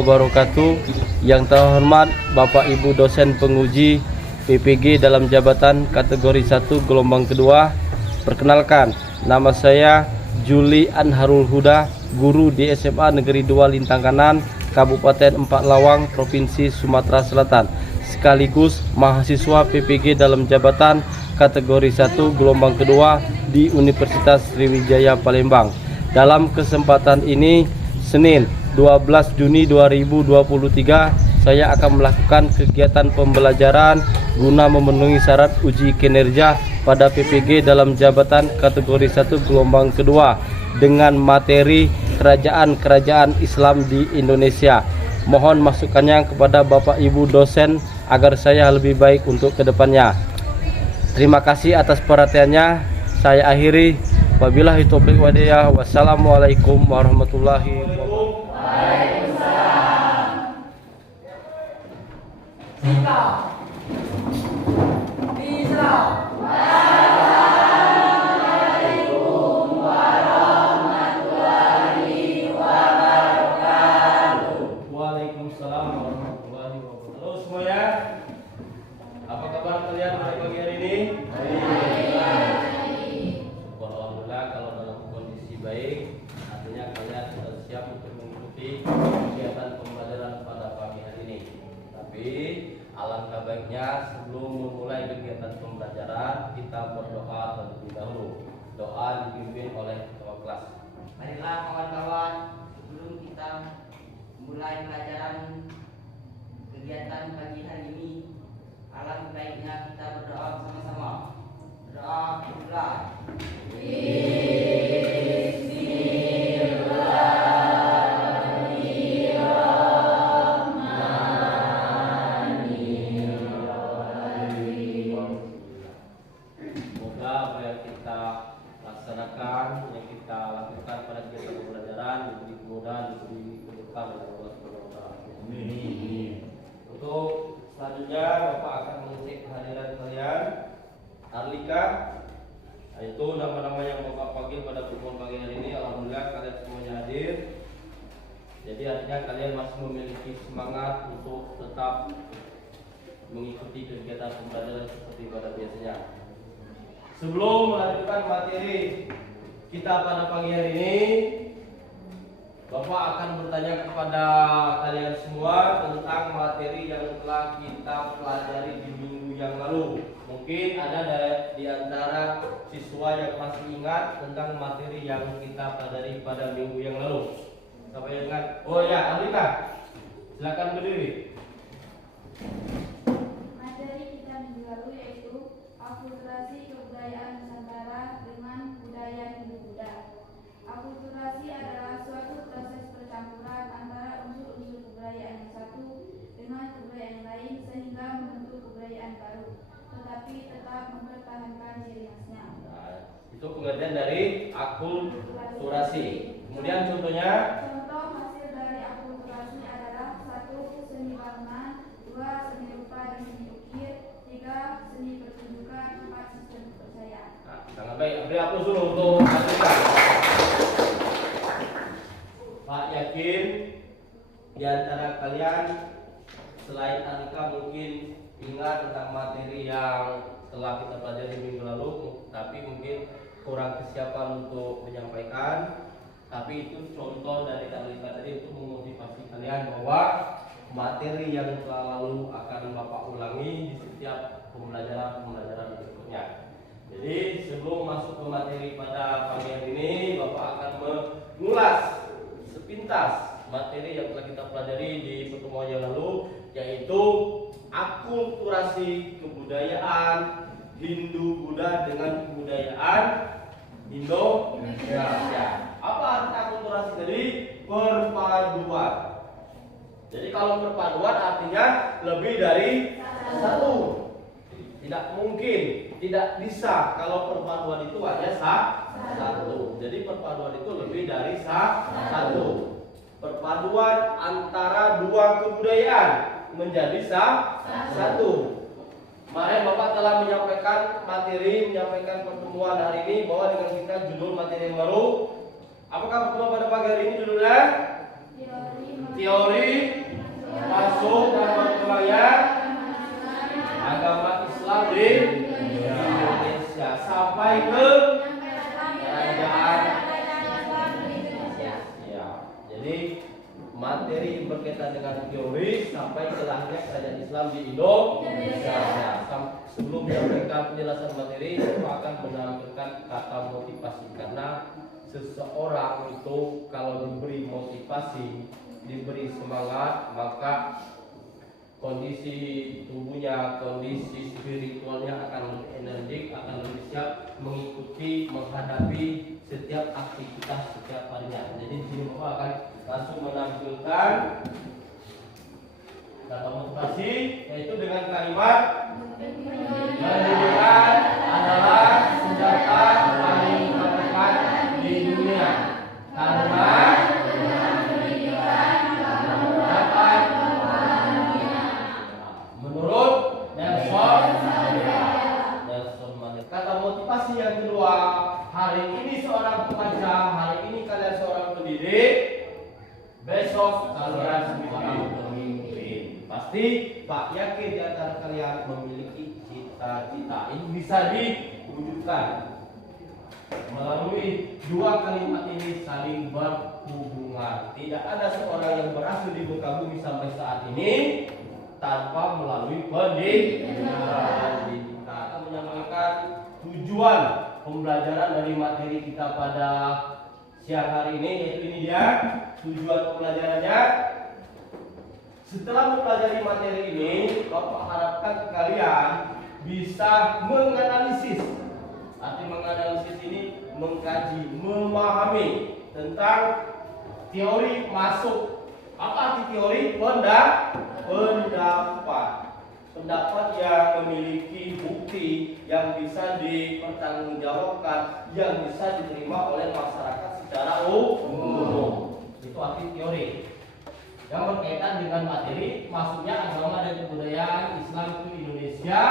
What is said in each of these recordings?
wabarakatuh. Yang terhormat Bapak Ibu dosen penguji PPG dalam jabatan kategori 1 gelombang kedua. Perkenalkan, nama saya Juli Anharul Huda, guru di SMA Negeri 2 Lintang Kanan, Kabupaten Empang Lawang, Provinsi Sumatera Selatan, sekaligus mahasiswa PPG dalam jabatan kategori 1 gelombang kedua di Universitas Sriwijaya Palembang. Dalam kesempatan ini, Senin 12 Juni 2023, saya akan melakukan kegiatan pembelajaran guna memenuhi syarat uji kinerja pada PPG dalam jabatan kategori 1 gelombang kedua dengan materi kerajaan-kerajaan Islam di Indonesia. Mohon masukannya kepada Bapak Ibu dosen agar saya lebih baik untuk kedepannya. Terima kasih atas perhatiannya. Saya akhiri. Wabillahi taufiq walhidayah. Wassalamualaikum warahmatullahi wabarakatuh. Waalaikumsalam. Sikap. Islam. Assalamualaikum warahmatullahi wabarakatuh. Waalaikumsalam warahmatullahi wabarakatuh. Halo semuanya. Apa kabar kalian pada pagi hari ini? Alhamdulillah, kalau dalam kondisi baik, artinya kalian sudah siap untuk mengikuti kegiatan pembelajaran pada pagi hari ini. Tapi alangkah baiknya sebelum memulai kegiatan pembelajaran, kita berdoa terlebih dahulu. Doa dipimpin oleh ketua kelas. Marilah kawan-kawan, sebelum kita mulai pelajaran kegiatan pagi hari ini, alangkah baiknya kita berdoa bersama-sama. Berdoa mulai. Semoga apa yang kita laksanakan, yang kita lakukan pada kegiatan pembelajaran diberi kemudahan, diberi keberkahan oleh Allah Subhanahu wa taala. Amin. Untuk selanjutnya Bapak akan mengecek kehadiran kalian. Arlika, itu nama-nama yang Bapak panggil pada pertemuan pagi hari ini. Alhamdulillah kalian semuanya hadir. Jadi artinya kalian masih memiliki semangat untuk tetap mengikuti kegiatan pembelajaran seperti pada biasanya. Sebelum melanjutkan materi kita pada pagi hari ini, Bapak akan bertanya kepada kalian semua tentang materi yang telah kita pelajari di minggu yang lalu. Mungkin ada di antara siswa yang masih ingat tentang materi yang kita pelajari pada minggu yang lalu. Siapa yang ingat? Oh ya, Alika, silakan berdiri. Materi kita minggu lalu yaitu akulturasi kebudayaan Nusantara dengan budaya Hindu-Buddha. Akulturasi adalah suatu proses percampuran antara unsur-unsur kebudayaan yang satu dengan kebudayaan lain sehingga membentuk kebudayaan baru, tetapi tetap mempertahankan ciri khasnya. Nah, itu pengertian dari akulturasi. Kemudian contohnya, Contoh hasil dari akulturasi adalah 1. Seni bangunan, 2. Seni rupa dan seni ukir, 3. Seni pertunjukan, 4. Sistem kepercayaan. nah, sangat baik. Beri aplaus dulu untuk Alika. Pak yakin di antara kalian selain Alika mungkin ingat tentang materi yang telah kita pelajari minggu lalu, tapi mungkin kurang kesiapan untuk menyampaikan. Tapi itu contoh dari Alika tadi untuk memotivasi kalian bahwa materi yang telah lalu akan Bapak ulangi di setiap pembelajaran berikutnya. Jadi sebelum masuk ke materi pada pagi hari ini, Bapak akan mengulas sepintas materi yang telah kita pelajari di pertemuan yang lalu, yaitu akulturasi kebudayaan Hindu-Buddha dengan kebudayaan Indonesia. Apa arti akulturasi tadi? Perpaduan. Jadi kalau perpaduan artinya lebih dari satu. Tidak mungkin, tidak bisa kalau perpaduan itu hanya satu. Jadi perpaduan itu lebih dari satu. Perpaduan antara dua kebudayaan menjadi satu. Kemarin Bapak telah menyampaikan pertemuan hari ini bahwa dengan kita judul materi yang baru. Apakah pertemuan pada pagi hari ini judulnya? teori masuk dan berkembangnya agama Islam di Indonesia sampai ke kerajaan. Ya, jadi materi berkaitan dengan teori sampai ke lahirnya kerajaan Islam di Indonesia. Ya, sebelum menyampaikan penjelasan materi, saya akan menampilkan kata motivasi karena seseorang itu kalau diberi motivasi, diberi semangat, maka kondisi tubuhnya, kondisi spiritualnya akan lebih energik, akan lebih siap mengikuti, menghadapi setiap aktivitas setiap harinya. Jadi di sini Bapak akan langsung menampilkan kata motivasi, yaitu dengan kalimat pendidikan adalah senjata paling terdekat di dunia karena menurut Nelson Mandela. Kata motivasi yang kedua, hari ini seorang pembaca, hari ini kalian seorang pendidik, besok kalian seorang pemimpin. Pasti Pak yakin di antara kalian memiliki cita-cita. Ini bisa diwujudkan melalui dua kalimat ini saling berhubungan. Tidak ada seorang yang berhasil di muka bumi sampai saat ini tanpa melalui pendidikan. Kita akan menyampaikan tujuan pembelajaran dari materi kita pada siang hari ini, yaitu ini dia tujuan pembelajarannya. Setelah mempelajari materi ini, Bapak harapkan kalian bisa menganalisis. Arti menganalisis ini mengkaji, memahami tentang teori masuk. Apa arti teori? Pendapat yang memiliki bukti, yang bisa dipertanggungjawabkan, yang bisa diterima oleh masyarakat secara umum. Itu arti teori. Yang berkaitan dengan materi, masuknya agama dan kebudayaan Islam ke Indonesia,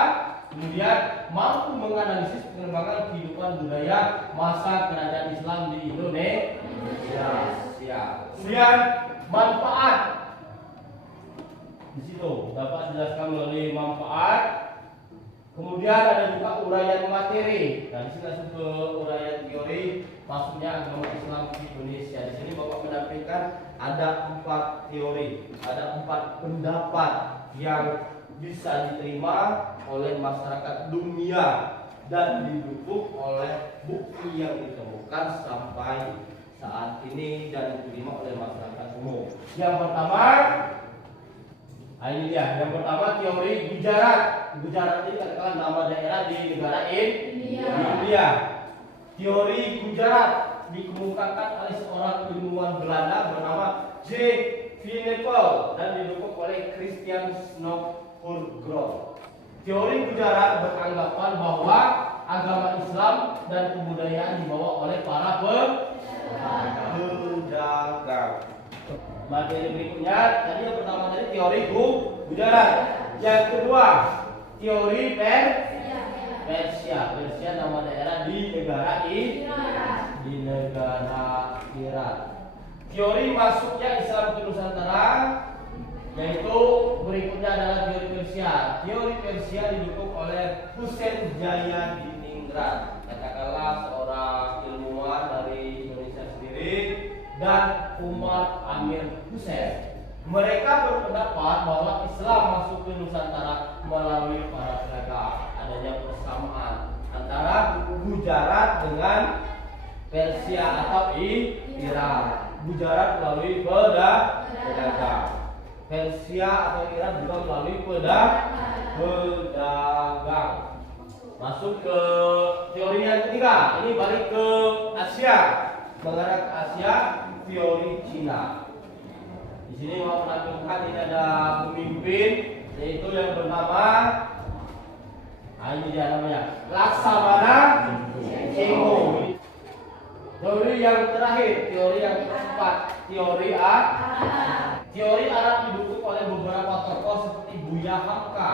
kemudian mampu menganalisis pengembangan kehidupan budaya masa kerajaan Islam di Indonesia. Kemudian manfaat. Di situ dapat dijelaskan melalui manfaat. Kemudian ada juga uraian materi. Nah, di sini langsung ke uraian teori masuknya agama Islam di Indonesia. Di sini Bapak menampilkan ada 4 teori, ada 4 pendapat yang bisa diterima oleh masyarakat dunia dan didukung oleh bukti yang ditemukan sampai saat ini dan diterima oleh masyarakat umum. Yang pertama, ini dia. Yang pertama teori Gujarat. Gujarat ini adalah nama daerah di negara India. Teori Gujarat dikemukakan oleh seorang ilmuwan Belanda bernama J. Vinepel dan didukung oleh Christian Snodgrass. Teori Gujarat beranggapan bahwa agama Islam dan kebudayaan dibawa oleh para pedagang. Materi berikutnya, tadi yang pertama tadi teori Gujarat. Yang kedua, teori Persia. Persia nama daerah di negara Iran. Teori masuknya Islam ke Nusantara, yaitu berikutnya adalah teori Persia. Teori Persia didukung oleh Husain Jayadiningrat, katakanlah seorang ilmuwan dari Indonesia sendiri, dan Umar Amir Hussein. Mereka berpendapat bahwa Islam masuk ke Nusantara melalui para pedagang. Adanya persamaan antara Gujarat dengan Persia atau Iran. Gujarat melalui pedagang. Persia atau Iran juga melalui pedagang. Masuk ke teori yang ketiga. Ini balik ke Asia. Mengarah ke Asia, teori Cina. Di sini mau menampilkan ini ada pemimpin, yaitu yang bernama, ini dia namanya Laksamana Cheng. Teori yang terakhir, teori yang keempat, teori Arab didukung oleh beberapa tokoh seperti Buya Hamka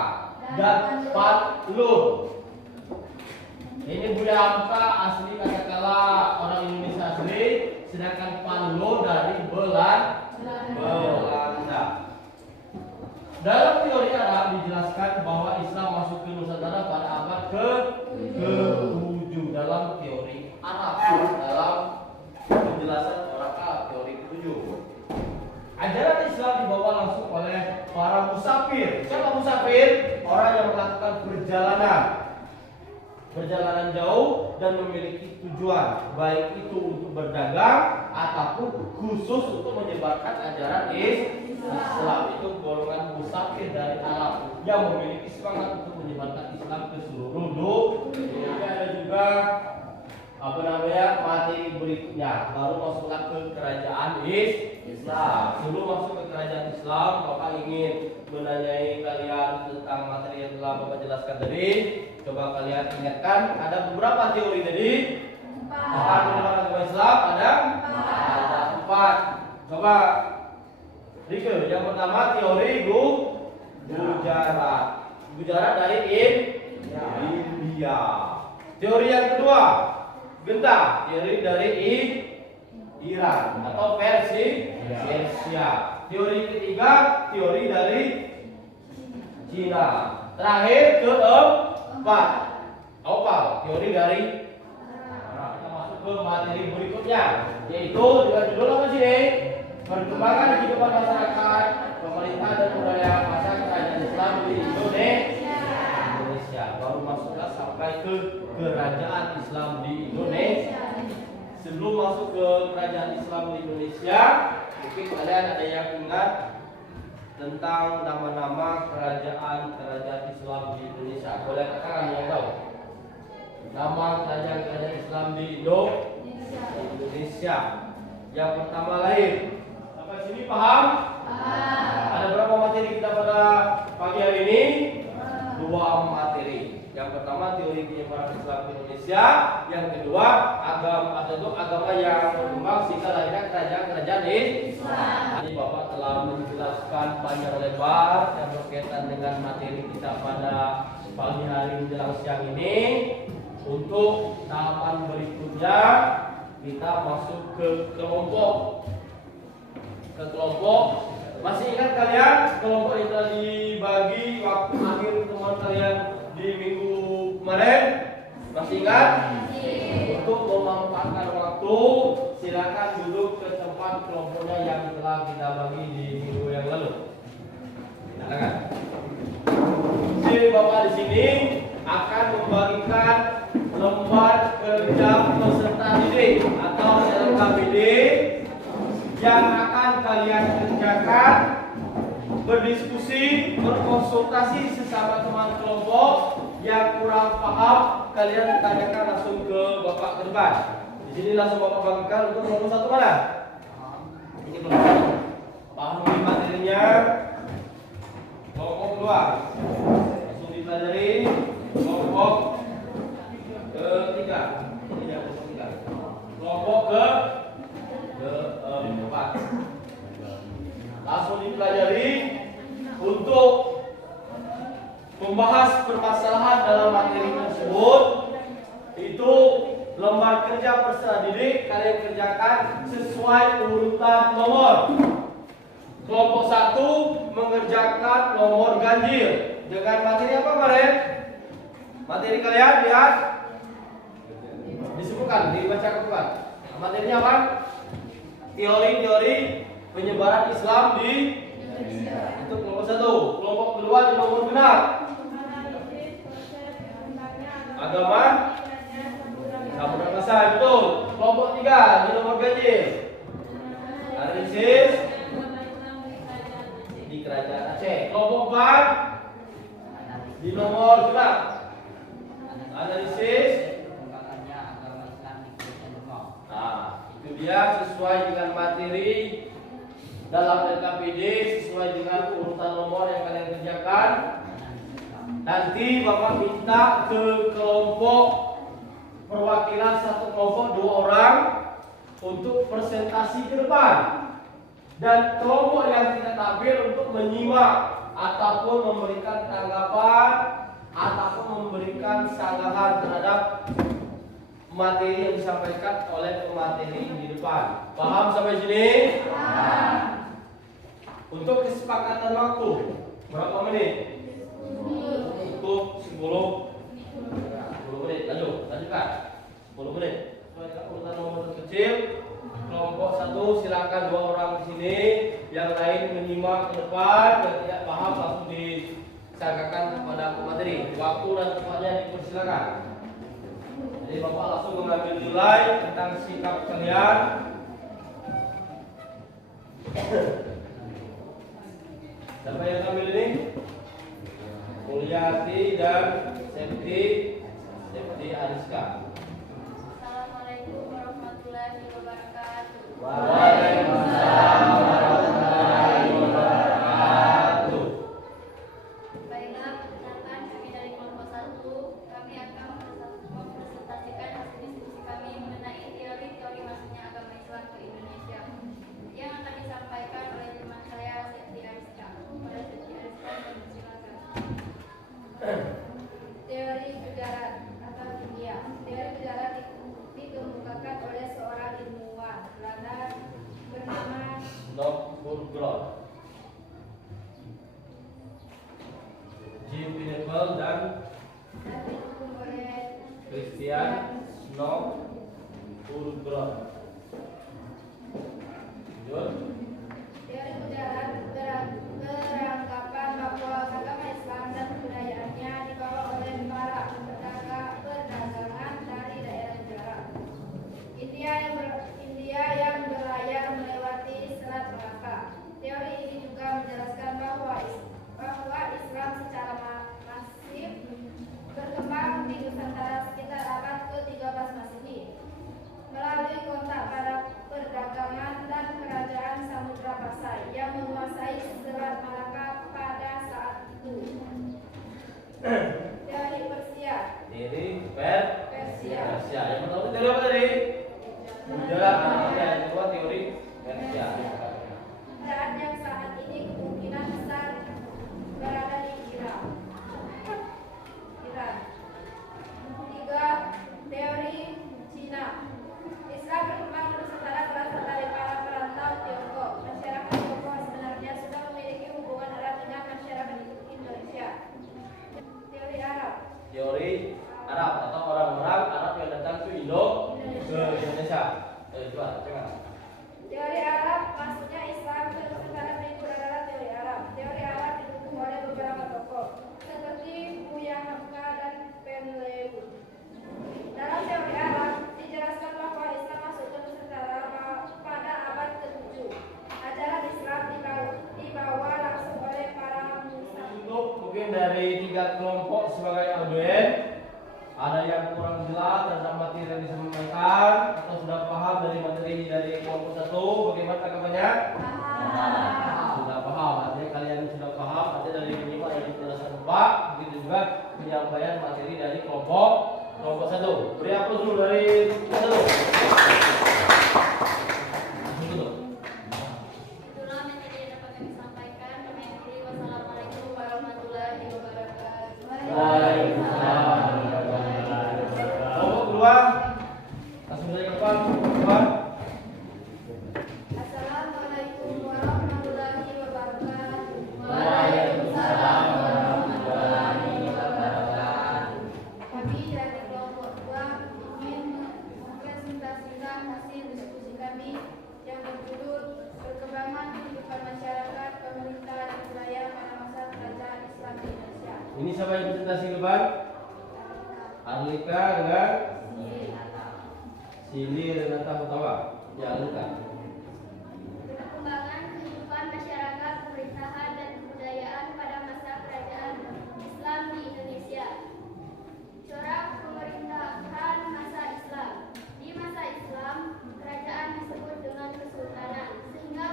dan Patlur. Ini Buya Hamka asli katakanlah orang Indonesia asli, sedangkan Patlur dari Belanda. Dalam teori Arab dijelaskan bahwa Islam masuk ke Nusantara pada abad ke-7 dalam teori Arab. Dalam penjelasan orang Arab teori ke-7. Ajaran Islam dibawa langsung oleh para musafir. Siapa musafir? Orang yang melakukan perjalanan jauh dan memiliki tujuan, baik itu untuk berdagang ataupun khusus untuk menyebarkan ajaran Islam. Itu golongan musafir dari Arab yang memiliki semangat untuk menyebarkan Islam ke seluruh dunia. Ada juga materi berikutnya, baru masuklah ke kerajaan Islam. Sebelum masuk ke kerajaan Islam, Bapak ingin menanyai kalian tentang materi yang telah Bapak jelaskan tadi. Coba kalian ingatkan, ada beberapa teori tadi. Empat penyebaran agama Islam ada 4. Coba Rike, yang pertama teori Gujarat. Gujarat dari India. Teori yang kedua Genta, teori dari Iran atau Persia. Teori ketiga, teori dari Cina. Terakhir keempat, opal, teori dari kita masuk ke materi berikutnya, yaitu dengan judul apa sih? Perkembangan kehidupan masyarakat, pemerintah dan budaya masa kerajaan Islam di Indonesia. Baru masuklah sampai ke kerajaan Islam di Indonesia. Sebelum masuk ke kerajaan Islam di Indonesia, mungkin kalian ada yang ingat tentang nama-nama kerajaan Islam di Indonesia. Boleh katakan yang tahu nama kerajaan Islam di Indonesia. Yang pertama lahir. Sampai sini paham? Ada berapa materi kita pada pagi hari ini? 2 materi. Yang pertama teori penyebaran Islam di Indonesia, yang kedua agama yang berkembang sehingga lahirnya kerajaan Islam. Jadi Bapak telah menjelaskan panjang lebar yang berkaitan dengan materi kita pada pagi hari menjelang siang ini. Untuk tahapan berikutnya kita masuk ke kelompok. Masih ingat kalian kelompok yang telah dibagi waktu akhir pertemuan kalian di minggu kemarin? Masih ingat? Untuk memanfaatkan waktu, silakan duduk ke tempat kelompoknya yang telah kita bagi di minggu yang lalu. Silakan. Bapak di sini akan membagikan lembar kerja peserta didik atau LKPD yang akan kalian kerjakan, berdiskusi, berkonsultasi sesama teman kelompok. Yang kurang paham kalian tanyakan langsung ke Bapak ke depan. Di sini langsung Bapak bagikan untuk kelompok 1 mana? Ini kelompok 1. Paham ini materinya. Kelompok 2 langsung dipelajari. Kelompok ketiga. Ini yang kelompok 3. Kelompok keempat langsung dipelajari untuk membahas permasalahan dalam materi tersebut. Itu lembar kerja peserta didik kalian kerjakan sesuai urutan nomor. Kelompok 1 mengerjakan nomor ganjil dengan materi apa kemarin? Materi kalian lihat disebutkan, dibacakan bukan? Materinya apa? Teori penyebaran Islam di Indonesia. Itu kelompok 1. Kelompok kedua di nomor genap. Agama Samudra Pasai, betul. Kelompok 3 di nomor ganjil. Analisis di kerajaan Aceh. Kelompok 4 di nomor genap. Analisis. Nah, itu dia sesuai dengan materi dalam LKPD, sesuai dengan urutan nomor yang kalian kerjakan. Nanti Bapak minta ke kelompok perwakilan satu kelompok 2 orang untuk presentasi ke depan, dan kelompok yang tidak tampil untuk menyimak ataupun memberikan tanggapan ataupun memberikan sanggahan terhadap materi yang disampaikan oleh pemateri di depan. Paham sampai sini? Untuk kesepakatan waktu, Berapa menit? Cukup 10 menit. Lanjutkan. 10 menit. Sesuai urutan nomor terkecil. Kelompok 1 silakan 2 orang di sini, yang lain menyimak ke depan. Yang tidak paham langsung disangkakan kepada materi. Waktu dan tempatnya dipersilakan. Jadi Bapak langsung mengambil nilai tentang sikap kalian. Siapa yang ambil ini? Mulyati dan Septi Ariska. Assalamualaikum warahmatullahi wabarakatuh. Waalaikumsalam warahmatullahi wabarakatuh. Baiklah, perkenalkan kami dari kelompok 1. Kami akan mempresentasikan hasil diskusi kami mengenai teori-teori masuknya agama Islam ke Indonesia yang akan disampaikan oleh teman saya Septi Ariska. Kepada Septi Ariska, kami silakan. Teori sejarah atau India. Teori sejarah dikemukakan oleh seorang ilmuwan Belanda bernama Nordburgron, Jim Pineapple dan didukung oleh Christian Nordburgron. Lanjut. teori sejarah beranggapan bahwa agama Islam dan kebudayaannya dibawa oleh para perdagangan dari daerah negara India yang berlayar melewati Selat Malaka. Teori ini juga menjelaskan bahwa Islam secara masif berkembang di Nusantara sekitar abad ke-13 Masehi melalui kontak para perdagangan dan kerajaan Samudra Pasai yang menguasai Selat Malaka pada saat itu. Teori Persia. Teori Persia. Yang pertama teori apa tadi? Sejarah. Yang kedua teori Persia. Kerajaan yang saat ini kemungkinan besar berada di Iran. 3. Teori Cina. Islam berkembang di Nusantara berasal dari para perantau Tiongkok. Masyarakat Tiongkok sebenarnya sudah memiliki hubungan erat dengan masyarakat Indonesia. Teori Arab. Teori Arab atau orang-orang Arab yang datang ke Indonesia. Coba. Teori Arab maksudnya Islam ke Nusantara berikut adalah teori Arab. Teori Arab didukung oleh beberapa tokoh seperti Buya Hamka dan Penlewu. Dalam teori Arab dijelaskan bahwa Islam masuk ke Nusantara pada abad ke-7. Ajaran Islam dibawa langsung oleh para Muslim. Untuk mungkin dari 3 kelompok sebagai audien, ada yang kurang jelas tentang materi yang disampaikan atau sudah paham dari materi dari kelompok 1, bagaimana tanggapannya? Sudah paham, artinya kalian sudah paham, artinya dari menyimak dari penjelasan Bapak, begitu juga penyampaian materi dari kelompok 1. Beri aplaus dulu dari kelompok 1. Itulah materi yang dapat kami sampaikan. Kami akhiri. Wassalamualaikum warahmatullahi wabarakatuh. Waalaikumsalam. Kelompok 2, langsung saja ke depan. Assalamualaikum warahmatullahi wabarakatuh. Waalaikumsalam warahmatullahi wabarakatuh. Kami dari kelompok 2 ingin mempresentasikan hasil diskusi kami yang berjudul Perkembangan Kehidupan Masyarakat, Pemerintah dan Budaya pada Masa Kerajaan Islam di Indonesia. Ini siapa yang presentasi ke depan? Arlika dengan Sili Renata Hutawa. Ya, Arlika. Perkembangan kehidupan masyarakat, pemerintahan dan kebudayaan pada masa kerajaan Islam di Indonesia. Corak pemerintahan masa Islam. Di masa Islam, kerajaan disebut dengan kesultanan, sehingga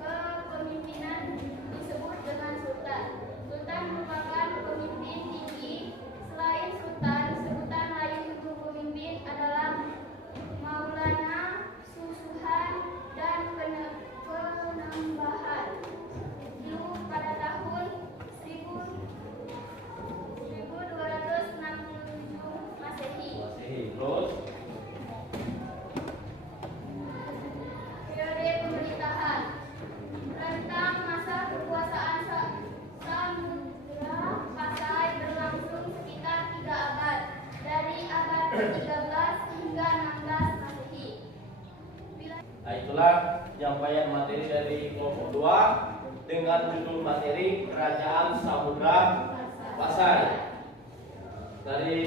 kepemimpinan disebut dengan sultan. Sultan merupakan pemimpin tinggi. Selain sultan, sebutan lain untuk pemimpin adalah Maulana, Susuhan, hingga 16 Masehi. Nah, itulah penyampaian materi dari kelompok 2 dengan judul materi Kerajaan Samudra Pasai. Dari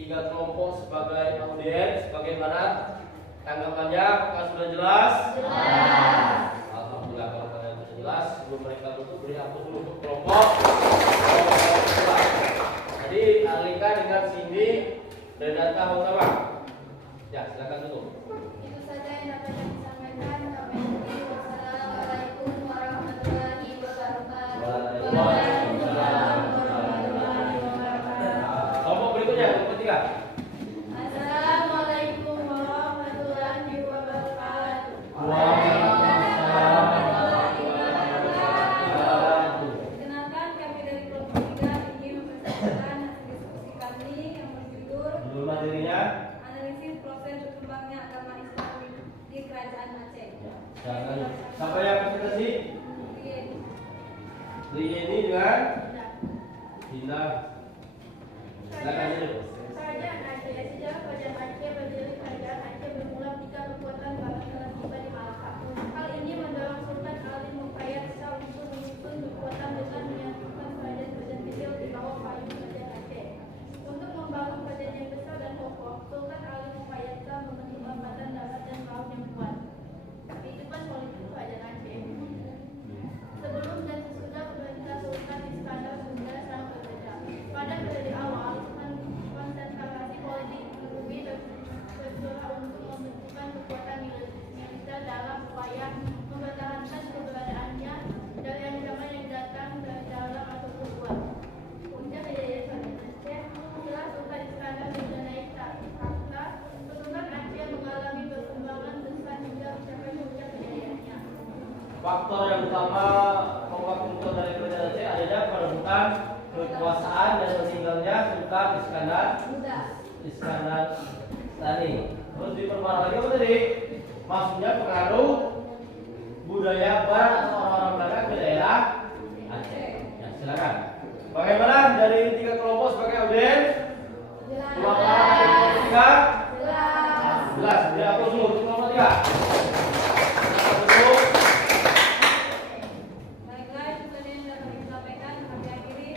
3 kelompok sebagai audiens, bagaimana tanggapannya? Apakah sudah jelas? Jelas. Alhamdulillah kalau kalian sudah jelas. Sebelum mereka tutup, beri aku dulu untuk kelompok. Jadi Alika dengan Cindy dan Data Utama. Ya, silakan tutup. Itu saja yang dapat kami sampaikan. Kami wassalamualaikum warahmatullahi wabarakatuh. Waalaikumsalam warahmatullahi wabarakatuh. Kelompok berikutnya, kelompok 3. Assalamualaikum warahmatullahi wabarakatuh. Waalaikumsalam warahmatullahi wabarakatuh. Perkenalkan, kami dari kelompok 3 ingin mempresentasikan hasil diskusi kami yang berjudul Judul materinya. Analisis proses berkembangnya agama Islam di Kerajaan Aceh. Jangan. Siapa yang presentasi? Oke. Ini dengan Dina. Silakan dulu. Kerajaan Aceh. Sejarah Kerajaan Aceh berdiri. Kerajaan Aceh bermula ketika kekuatan Barat telah tiba di Malaka. Hal ini mendorong Sultan Ali Muqayyad Shah untuk menyusun kekuatan dengan menyatukan kerajaan-kerajaan kecil di bawah payung Kerajaan Aceh. Untuk membangun kerajaan yang besar dan kokoh, Sultan Ali Muqayyad Shah membentuk Angkatan Darat dan Laut yang kuat. Kehidupan politik Kerajaan Aceh. Sebelum dan sesudah pemerintah Sultan Iskandar Muda sang berbeda. Pada periode awal, konsentrasi politik ekonomi bergerak untuk membentukkan kekuatan militer dalam upaya mempertahankan keberadaannya dari ancaman yang datang dari dalam ataupun luar. Puncak kejayaan Aceh setelah Sultan Iskandar Muda naik takhta, Sultan Aceh mengalami perkembangan besar hingga mencapai puncak kejayaannya. Faktor yang utama pembentukan dari kerajaan Aceh adanya perebutan kekuasaan dan meninggalnya Sultan Iskandar Tani. Terus diperparah lagi apa tadi? Maksudnya pengaruh budaya Barat atau orang-orang Belanda ke daerah Aceh. Ya, silakan. Bagaimana dari 3 kelompok sebagai audiens? Pemaparan dari kelompok 3? Jelas. Jadi aku dulu untuk kelompok 3. Baiklah, itu saja yang dapat kami sampaikan. Kami akhiri.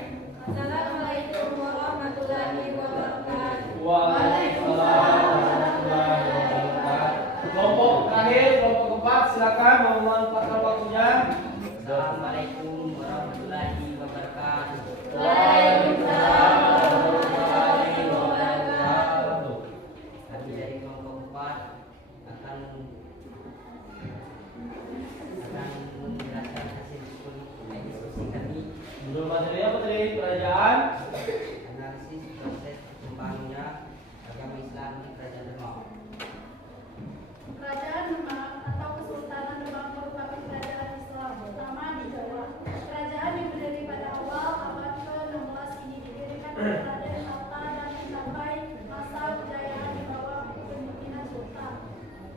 Assalamualaikum warahmatullahi wabarakatuh. Waalaikumsalam warahmatullahi wabarakatuh. Kelompok terakhir, kelompok keempat, silakan memanfaatkan waktunya. Assalamualaikum warahmatullahi wabarakatuh. Waalaikumsalam warahmatullahi wabarakatuh. Kami dari kelompok 4 akan menjelaskan hasil diskusi kami. Judul materi apa tadi? Kerajaan Analisis proses berkembangnya agama Islam di Kerajaan Demak. Kerajaan Demak atau Kesultanan Demak merupakan kerajaan Islam pertama di Jawa. Kerajaan yang berdiri pada awal abad ke-16 ini didirikan oleh Raden Atta dan mencapai masa kejayaan di bawah kepemimpinan Sultan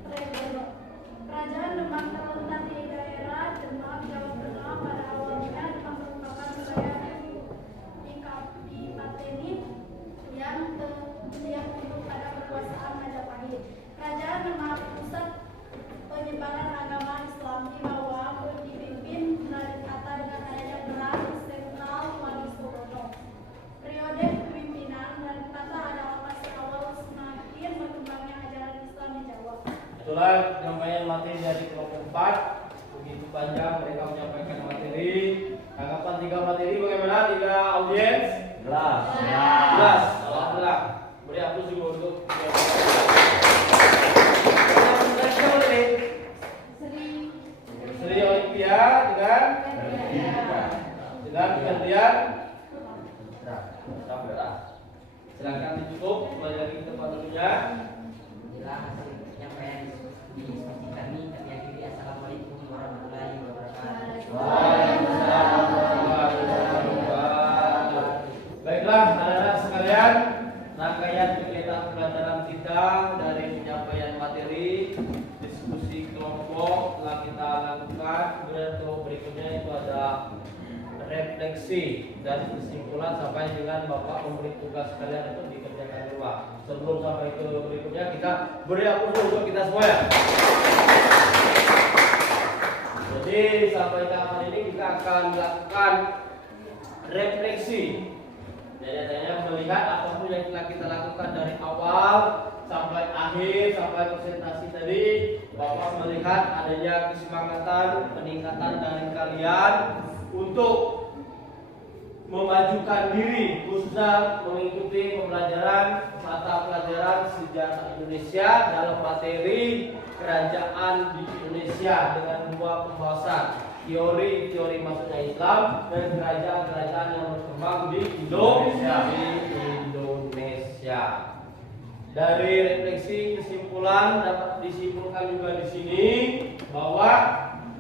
Trenggalek. Kerajaan Demak terletak di daerah Demak, Jawa Tengah. Pada awalnya Demak merupakan wilayah dikapiteni yang tunduk pada kekuasaan Majapahit. Kerajaan Demak pusat penyebaran agama Islam di bawah dipimpin Raden Atta dengan adanya peran sentral Wali Songo. Periode kepemimpinan Raden Atta adalah fase awal semakin berkembangnya ajaran Islam di Jawa. itulah penyampaian materi dari kelompok 4. Begitu panjang mereka menyampaikan materi. Tanggapan 3 materi bagaimana? 3 audiens? Jelas. Jelas. Alhamdulillah. Beri aplaus juga untuk Sri Olimpia dengan kemudian silakan ditutup kembali lagi ke tempat dulunya. Inilah hasil penyampaian diskusi kami. Kami akhiri. Assalamualaikum warahmatullahi wabarakatuh. Waalaikumsalam warahmatullahi wabarakatuh. Baiklah, anak-anak sekalian, rangkaian kegiatan pembelajaran kita dari penyampaian materi, diskusi kelompok telah kita lakukan. Kemudian kelompok berikutnya itu ada refleksi dan kesimpulan sampai dengan Bapak memberi tugas kalian untuk dikerjakan di rumah. Sebelum sampai ke berikutnya, kita beri aplaus untuk kita semua ya. Jadi sampai tahapan ini kita akan melakukan refleksi. Jadi adanya melihat apapun yang telah kita lakukan dari awal sampai akhir, sampai presentasi tadi, Bapak melihat adanya kesemangatan, peningkatan dari kalian untuk memajukan diri, khususnya mengikuti pembelajaran mata pelajaran sejarah Indonesia dalam materi kerajaan di Indonesia dengan dua pembahasan, teori masuknya Islam dan kerajaan-kerajaan yang berkembang di Indonesia. Dari refleksi kesimpulan dapat disimpulkan juga di sini bahwa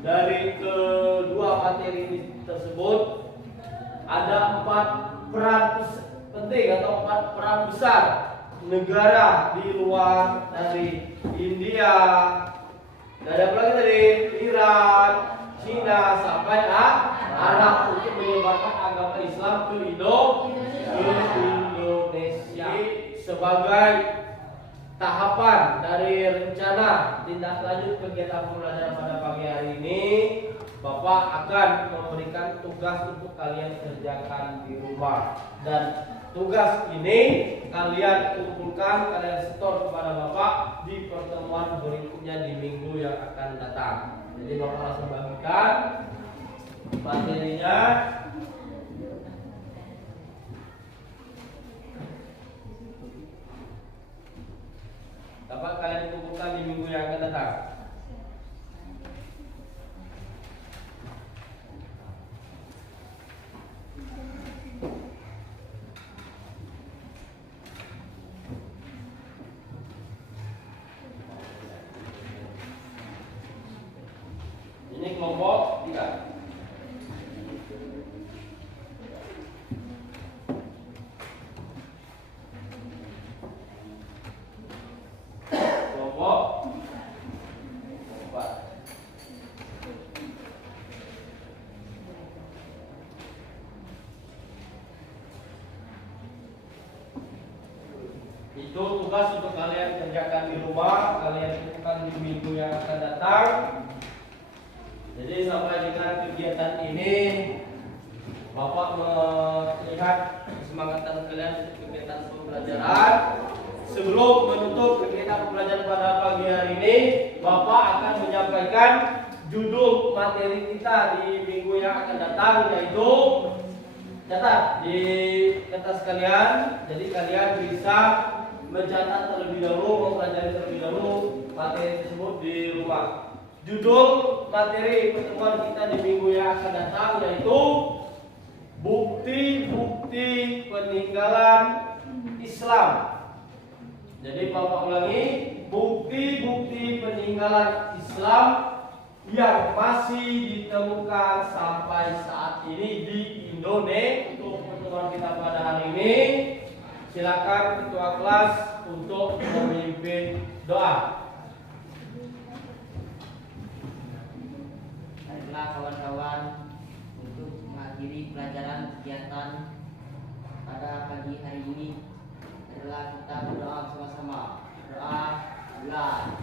dari kedua materi tersebut ada 4 peran penting atau 4 peran besar negara di luar dari India, dan ada lagi dari Iran, Cina sampai Arab untuk menyebarkan agama Islam ke Indonesia sebagai tahapan dari rencana tindak lanjut kegiatan pembelajaran pada pagi hari ini. Bapak akan memberikan tugas untuk kalian kerjakan di rumah, dan tugas ini kalian kumpulkan, kalian setor kepada Bapak di pertemuan berikutnya di minggu yang akan datang. Jadi Bapak langsung bagikan materinya. Dapat kalian kumpulkan di minggu yang akan datang. Ini kelompok 3. Kelompok 4. Itu tugas untuk kalian kerjakan di rumah, kalian lakukan di minggu yang akan datang. Jadi sampai dengan kegiatan ini Bapak melihat kesemangatan kalian untuk kegiatan pembelajaran. Sebelum menutup kegiatan pembelajaran pada pagi hari ini, Bapak akan menyampaikan judul materi kita di minggu yang akan datang, yaitu catat di kertas kalian. Jadi kalian bisa mencatat terlebih dahulu, mempelajari terlebih dahulu materi tersebut di rumah. Judul materi pertemuan kita di minggu yang akan datang yaitu bukti-bukti peninggalan Islam. Jadi Bapak ulangi, bukti-bukti peninggalan Islam yang masih ditemukan sampai saat ini di Indonesia. Untuk pertemuan kita pada hari ini, silakan ketua kelas untuk memimpin doa. Baiklah kawan-kawan, untuk mengakhiri pelajaran kegiatan pada pagi hari ini adalah kita berdoa bersama-sama. Doa bulan.